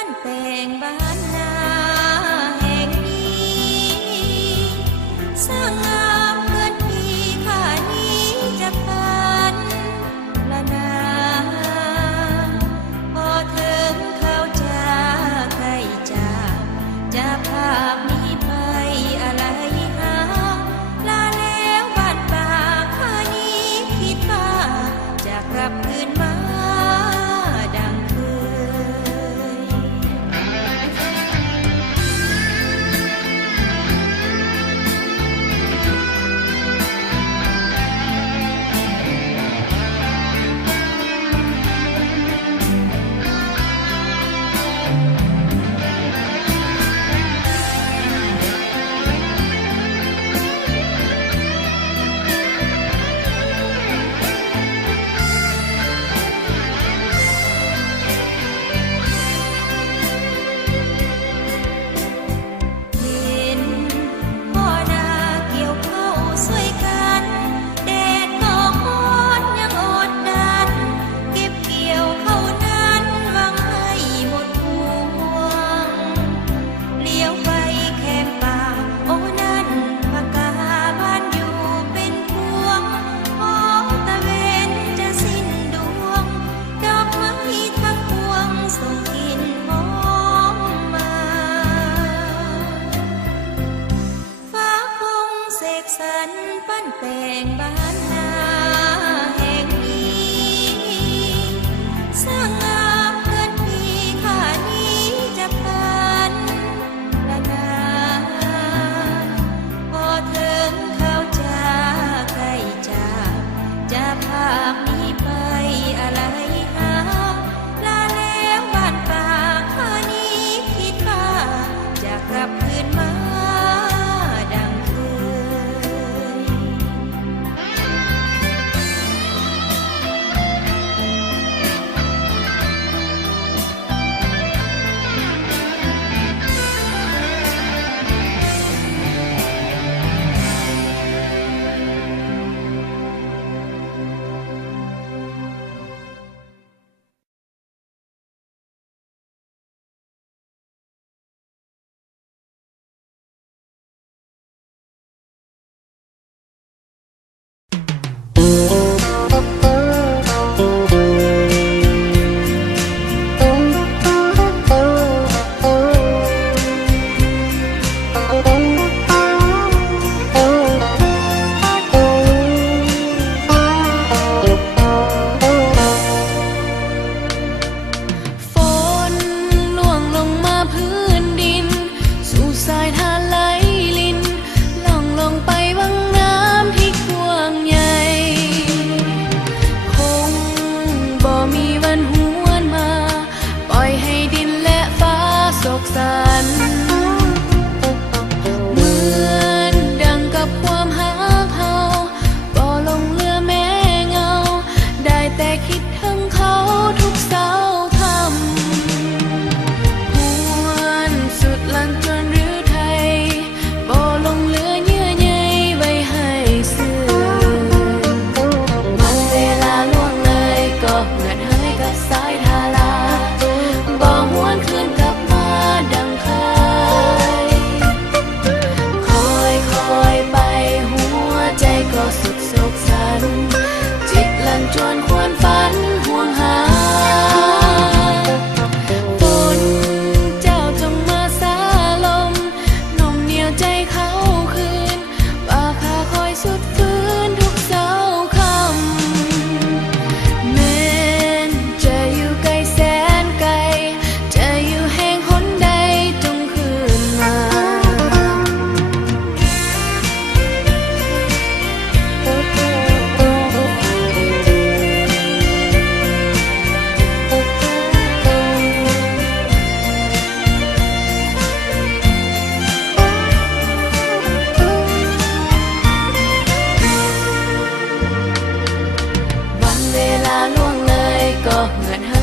านแปลงบ้านนาแห่งนี้สร้างงามเกินพี่ข้านี้จะฝันละนาพอถึงเขาจะใกล้จะภาพนี้ไปอะไรหาลาแล้วบ้านป่าข้านี้คิดว่าจะกลับคืนมาดังเคยสันปั้นแปลงบ้านนาแห่งนี้สร้างงามเกินพี่ข้านี้จะฝันละนาพอถึงเขาจะใกล้จะภาพนี้ไปอะไรหาลาแล้วบ้านป่าข้านี้คิดว่าจะกลับคืนมาจวนควรฝันห่วงหาฝนเจ้าจงมาสาลมนมเหนียวใจเขาคืนป่าข้าคอยสุดฟื้นทุกเช้าค่ำแม้นจะอยู่ไกลแสนไกลจะอยู่แห่งหนใดจงคืนมาล่วงเลยก็เหมือน